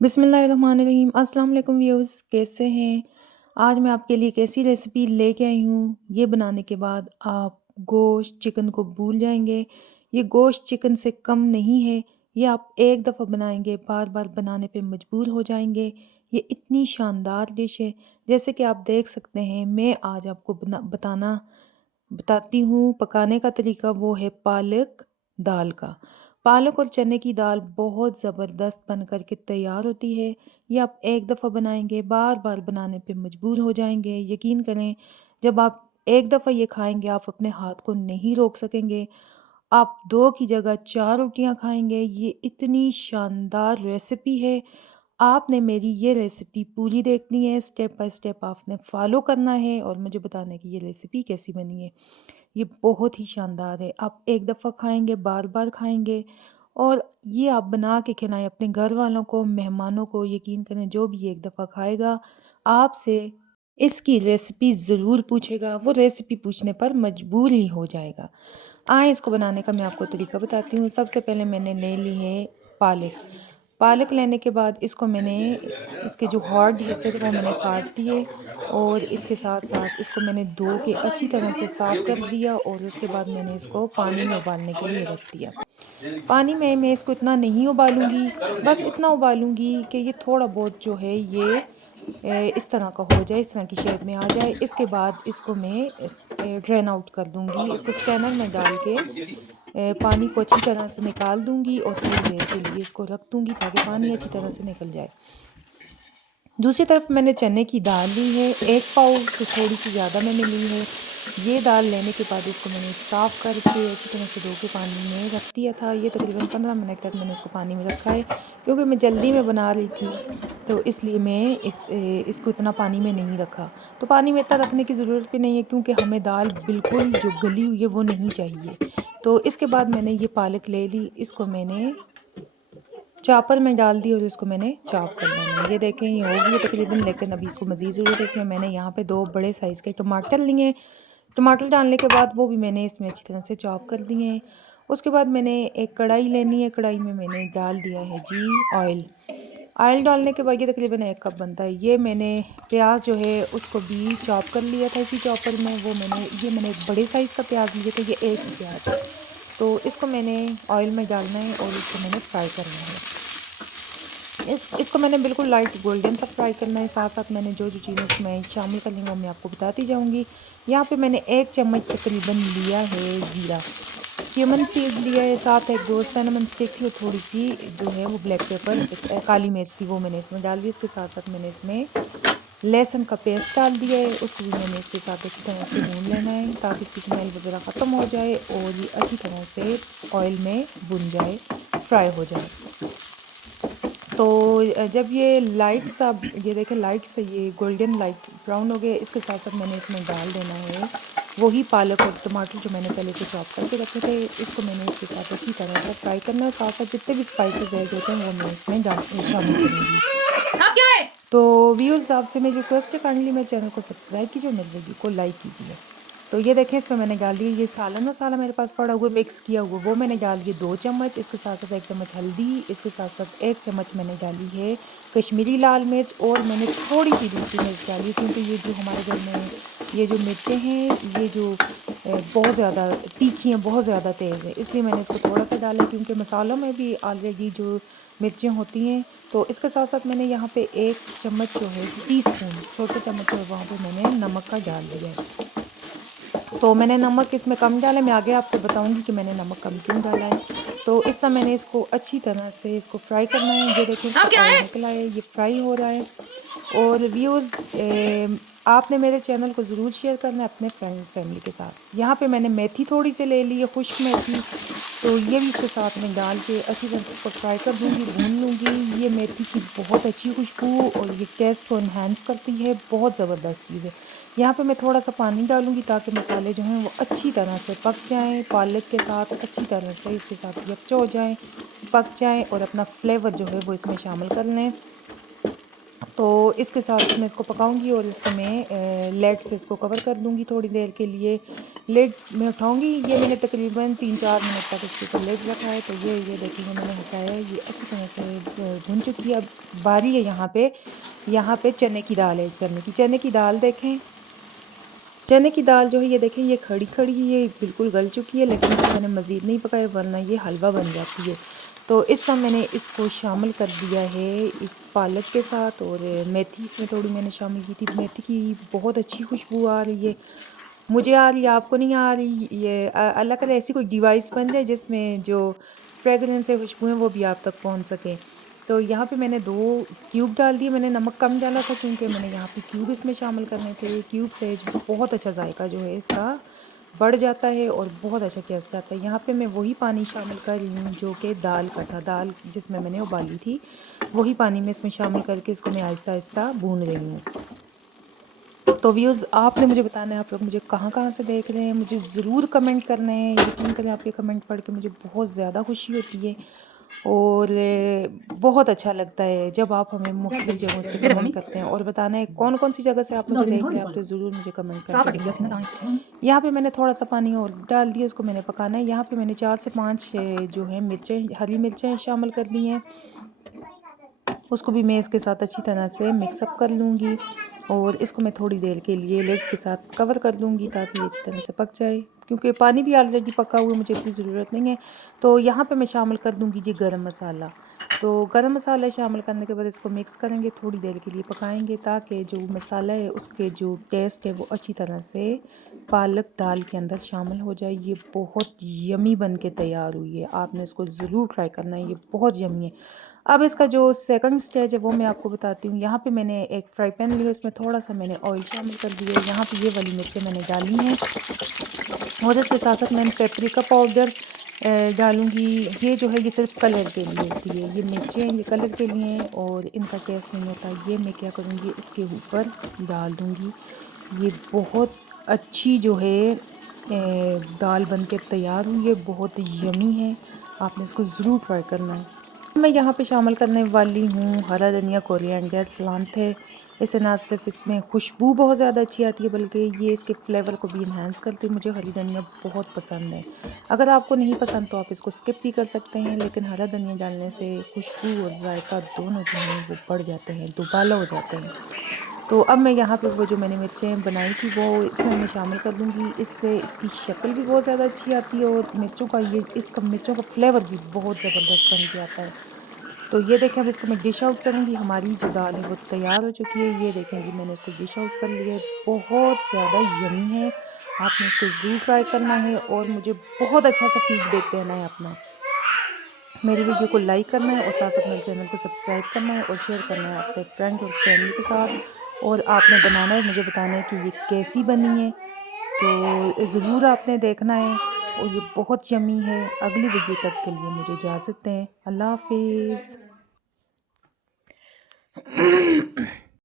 बिस्मिल्लाहिर्रहमानिर्रहीम। अस्सलाम वालेकुम व्यूअर्स, कैसे हैं? आज मैं आपके लिए एक ऐसी रेसिपी लेके आई हूँ। ये बनाने के बाद आप गोश्त चिकन को भूल जाएंगे। ये गोश्त चिकन से कम नहीं है। ये आप एक दफ़ा बनाएंगे बार बार बनाने पे मजबूर हो जाएंगे। ये इतनी शानदार डिश है। जैसे कि आप देख सकते हैं, मैं आज आपको बताती हूँ पकाने का तरीका। वो है पालक दाल का। पालक और चने की दाल बहुत ज़बरदस्त बन कर के तैयार होती है। ये आप एक दफ़ा बनाएंगे बार बार बनाने पे मजबूर हो जाएंगे। यकीन करें, जब आप एक दफ़ा ये खाएंगे आप अपने हाथ को नहीं रोक सकेंगे। आप दो की जगह चार रोटियां खाएंगे। ये इतनी शानदार रेसिपी है। आपने मेरी ये रेसिपी पूरी देखनी है, स्टेप बाय स्टेप आपने फॉलो करना है और मुझे बताना है कि ये रेसिपी कैसी बनी है। ये बहुत ही शानदार है। आप एक दफ़ा खाएंगे बार बार खाएंगे। और ये आप बना के खिलाएं अपने घर वालों को, मेहमानों को। यकीन करें, जो भी एक दफ़ा खाएगा आपसे इसकी रेसिपी ज़रूर पूछेगा। वो रेसिपी पूछने पर मजबूर ही हो जाएगा। आए इसको बनाने का मैं आपको तरीका बताती हूँ। सबसे पहले मैंने ले ली है पालक। पालक लेने के बाद इसको मैंने, इसके जो हार्ड हिस्से थे वो मैंने काट दिए। और इसके साथ साथ इसको मैंने धो के अच्छी तरह से साफ़ कर दिया। और उसके बाद मैंने इसको पानी में उबालने के लिए रख दिया। पानी में मैं इसको इतना नहीं उबालूंगी, बस इतना उबालूंगी कि ये थोड़ा बहुत जो है ये इस तरह का हो जाए, इस तरह की शेप में आ जाए। इसके बाद इसको मैं ड्रेन आउट कर दूंगी। इसको स्कैनर में डाल के पानी को अच्छी तरह से निकाल दूंगी और थोड़ी देर के लिए इसको रख दूंगी ताकि पानी अच्छी तरह से निकल जाए। दूसरी तरफ मैंने चने की दाल ली है, एक पाव से थोड़ी सी ज़्यादा मैंने ली है। ये दाल लेने के बाद इसको मैंने साफ़ करके अच्छी तरह से धो के पानी में रख दिया था। ये तकरीबन 15 मिनट तक मैंने इसको पानी में रखा है, क्योंकि मैं जल्दी में बना रही थी तो इसलिए मैं इसको इतना पानी में नहीं रखा। तो पानी में इतना रखने की ज़रूरत भी नहीं है, क्योंकि हमें दाल बिल्कुल जो गली हुई है वो नहीं चाहिए। तो इसके बाद मैंने ये पालक ले ली, इसको मैंने चॉपर में डाल दी और इसको मैंने चॉप कर लेना है। ये देखें, ये हो गई है तकरीबन, लेकिन अभी इसको मज़ीद ज़रूरत है। इसमें मैंने यहाँ पे 2 बड़े साइज़ के टमाटर लिए। टमाटर डालने के बाद वो भी मैंने इसमें अच्छी तरह से चॉप कर दिए हैं। उसके बाद मैंने एक कढ़ाई लेनी है। कढ़ाई में मैंने डाल दिया है जी ऑयल। ऑयल डालने के बाद ये तकरीबन 1 कप बनता है। ये मैंने प्याज जो है उसको भी चॉप कर लिया था इसी चॉपर में। मैंने एक बड़े साइज़ का प्याज लिए थे, ये एक ही प्याज है। तो इसको मैंने ऑयल में डालना है और इसको मैंने फ्राई करना है। इसको मैंने बिल्कुल लाइट गोल्डन सा फ्राई करना है। साथ साथ मैंने जो जो चीज़ें इसमें शामिल करनी है वो मैं आपको बताती जाऊंगी। यहाँ पे मैंने 1 चम्मच तकरीबन लिया है ज़ीरा, क्यूमन सीड लिया है, साथ एक 2 सिनेमन स्टिक थी और थोड़ी सी जो है वो ब्लैक पेपर काली मिर्च थी, वो मैंने इसमें डाल दी। इसके साथ साथ मैंने इसमें लहसुन का पेस्ट डाल दिया है, उसको भी मैंने इसके साथ अच्छी तरह से भून लेना है ताकि इसकी स्मेल वगैरह ख़त्म हो जाए और ये अच्छी तरह से ऑयल में भुन जाए, फ्राई हो जाए। तो जब ये लाइट सा, ये देखें लाइट से ये गोल्डन लाइट ब्राउन हो गए, इसके साथ साथ मैंने इसमें डाल देना है वही पालक और टमाटर जो मैंने पहले से चॉप करके रखे थे। इसको मैंने इसके साथ अच्छी तरह से फ्राई करना है। साथ साथ जितने भी स्पाइसेस ऐड होते हैं वो मैं इसमें शामिल करूँगी। तो व्यूअर्स, आपसे मेरी रिक्वेस्ट है, काइंडली मेरे चैनल को सब्सक्राइब कीजिए और मेरे वीडियो को लाइक कीजिए। तो ये देखें, इसमें मैंने डाल दिया ये सालन मसाला मेरे पास पड़ा हुआ मिक्स किया हुआ, वो मैंने डाल दिया 2 चम्मच। इसके साथ साथ 1 चम्मच हल्दी, इसके साथ साथ 1 चम्मच मैंने डाली है कश्मीरी लाल मिर्च और मैंने थोड़ी सी दूसरी मिर्च डाली, क्योंकि ये जो हमारे घर में ये जो मिर्चें हैं ये जो बहुत ज़्यादा तीखी हैं, बहुत ज़्यादा तेज़ है, इसलिए मैंने इसको थोड़ा सा डाला, क्योंकि मसालों में भी ऑलरेडी जो मिर्चें होती हैं। तो इसके साथ साथ मैंने यहाँ पे 1 चम्मच जो है टीस्पून छोटे चम्मच जो वहाँ पे मैंने नमक का डाल दिया है। तो मैंने नमक इसमें कम डाला है, मैं आगे आपको बताऊंगी कि मैंने नमक कम क्यों डाला है। तो इस समय मैंने इसको अच्छी तरह से इसको फ्राई करना है। ये देखिए इसका ऑयल निकला है, ये फ्राई हो रहा है। और व्यूज़, आपने मेरे चैनल को ज़रूर शेयर करना है अपने फैमिली के साथ। यहाँ पे मैंने मेथी थोड़ी सी ले ली है, खुश्क मेथी, तो ये भी इसके साथ में डाल के अच्छी तरह से इसको फ्राई कर दूँगी, भून लूँगी। ये मेथी की बहुत अच्छी खुशबू और ये टेस्ट को इन्हांस करती है, बहुत ज़बरदस्त चीज़ है। यहाँ पे मैं थोड़ा सा पानी डालूँगी ताकि मसाले जो हैं वो अच्छी तरह से पक जाएँ, पालक के साथ अच्छी तरह से इसके साथ यकजा हो जाएँ, पक जाएँ और अपना फ्लेवर जो है वो इसमें शामिल कर लें। तो इसके साथ मैं इसको पकाऊंगी और इसको मैं लेड से इसको कवर कर दूंगी थोड़ी देर के लिए। लेड मैं उठाऊंगी। ये मैंने तकरीबन 3-4 मिनट तक इसके ऊपर लेड रखा है। तो ये देखेंगे मैंने हटाया, ये अच्छी तरह से भुन चुकी है। अब बारी है यहाँ पे चने की दाल ऐड करने की। चने की दाल देखें, चने की दाल जो है ये देखें, ये खड़ी खड़ी ये बिल्कुल गल चुकी है, लेकिन इसको मैंने मज़ीद नहीं पकाया वरना ये हलवा बन जाती है। तो इस समय मैंने इसको शामिल कर दिया है इस पालक के साथ, और मेथी इसमें थोड़ी मैंने शामिल की थी। मेथी की बहुत अच्छी खुशबू आ रही है, मुझे आ रही है, आपको नहीं आ रही। ये अल्लाह करे ऐसी कोई डिवाइस बन जाए जिसमें जो फ्रेगरेंस है, खुशबू है, वो भी आप तक पहुंच सके। तो यहाँ पे मैंने 2 क्यूब डाल दिए। मैंने नमक कम डाला था क्योंकि मैंने यहाँ पे क्यूब इसमें शामिल करने थे। क्यूब से बहुत अच्छा जायका जो है इसका बढ़ जाता है और बहुत अच्छा टेस्ट आता है। यहाँ पे मैं वही पानी शामिल कर रही हूँ जो कि दाल का था, दाल जिसमें मैंने उबाली थी, वही पानी में इसमें शामिल करके इसको मैं आहिस्ता आहिस्ता भून रही हूँ। तो व्यूज़ आपने मुझे बताना है आप लोग मुझे कहाँ कहाँ से देख रहे हैं, मुझे ज़रूर कमेंट करना है। यकीन करें आपके कमेंट पढ़ के मुझे बहुत ज़्यादा खुशी होती है और बहुत अच्छा लगता है जब आप हमें मुख्तलिफ जगहों से कमेंट करते हैं। और बताना है कौन कौन सी जगह से आप मुझे देख रहे हैं, आप तो ज़रूर मुझे कमेंट करके बताना है। यहाँ पे मैंने थोड़ा सा पानी और डाल दिया, उसको मैंने पकाना है। यहाँ पे मैंने 4 से 5 जो है मिर्चें, हरी मिर्चें शामिल कर दी हैं। उसको भी मैं इसके साथ अच्छी तरह से मिक्सअप कर लूँगी और इसको मैं थोड़ी देर के लिए लेड के साथ कवर कर लूँगी ताकि ये अच्छी तरह से पक जाए, क्योंकि पानी भी ऑलरेडी पका हुआ है, मुझे इतनी ज़रूरत नहीं है। तो यहाँ पे मैं शामिल कर दूँगी जी गरम मसाला। तो गरम मसाला शामिल करने के बाद इसको मिक्स करेंगे, थोड़ी देर के लिए पकाएंगे ताकि जो मसाला है उसके जो टेस्ट है वो अच्छी तरह से पालक दाल के अंदर शामिल हो जाए। ये बहुत यमी बन के तैयार हुई है, आपने इसको ज़रूर ट्राई करना है, ये बहुत यमी है। अब इसका जो सेकंड स्टेज है वो मैं आपको बताती हूँ। यहाँ पे मैंने एक फ्राई पैन लिया, उसमें थोड़ा सा मैंने ऑयल शामिल कर दिया। यहाँ पे ये वाली मिर्चें मैंने डाली हैं और इसके साथ साथ मैंने पेपरिका पाउडर डालूँगी। ये जो है ये सिर्फ कलर के लिए होती है, ये मिर्चें ये कलर के लिए हैं और इनका टेस्ट नहीं होता। ये मैं क्या करूँगी इसके ऊपर डाल दूँगी। ये बहुत अच्छी जो है दाल बन के तैयार हुई है, बहुत यमी है, आपने इसको ज़रूर ट्राई करना है। मैं यहाँ पे शामिल करने वाली हूँ हरा धनिया, कोरिएंडर, सलांथे। इससे ना सिर्फ इसमें खुशबू बहुत ज़्यादा अच्छी आती है बल्कि ये इसके फ्लेवर को भी इन्हांस करती है। मुझे हरी धनिया बहुत पसंद है, अगर आपको नहीं पसंद तो आप इसको स्किप भी कर सकते हैं, लेकिन हरा धनिया डालने से खुशबू और जायका दोनों जो हैं वो बढ़ जाते हैं, दुबाला हो जाते हैं। तो अब मैं यहाँ पे वो जो मैंने मिर्चें बनाई थी वो इसमें मैं शामिल कर दूँगी। इससे इसकी शक्ल भी बहुत ज़्यादा अच्छी आती है और मिर्चों का इसका मिर्चों का फ्लेवर भी बहुत ज़बरदस्त बन के आता है। तो ये देखें अब इसको मैं डिश आउट करूँगी। हमारी जो दाल है वो तैयार हो चुकी है। ये देखें जी मैंने इसको डिश आउट कर लिया है, बहुत ज़्यादा यमी है, आपने इसको ज़रूर ट्राई करना है और मुझे बहुत अच्छा सा फीडबैक देना है अपना। मेरी वीडियो को लाइक करना है और साथ साथ मेरे चैनल को सब्सक्राइब करना है और शेयर करना है अपने फ्रेंड और फैमिली के साथ। और आपने बनाना है, मुझे बताना है कि ये कैसी बनी है, तो ज़रूर आपने देखना है और ये बहुत यमी है। अगली वीडियो तक के लिए मुझे इजाज़त दें। अल्लाह हाफिज़।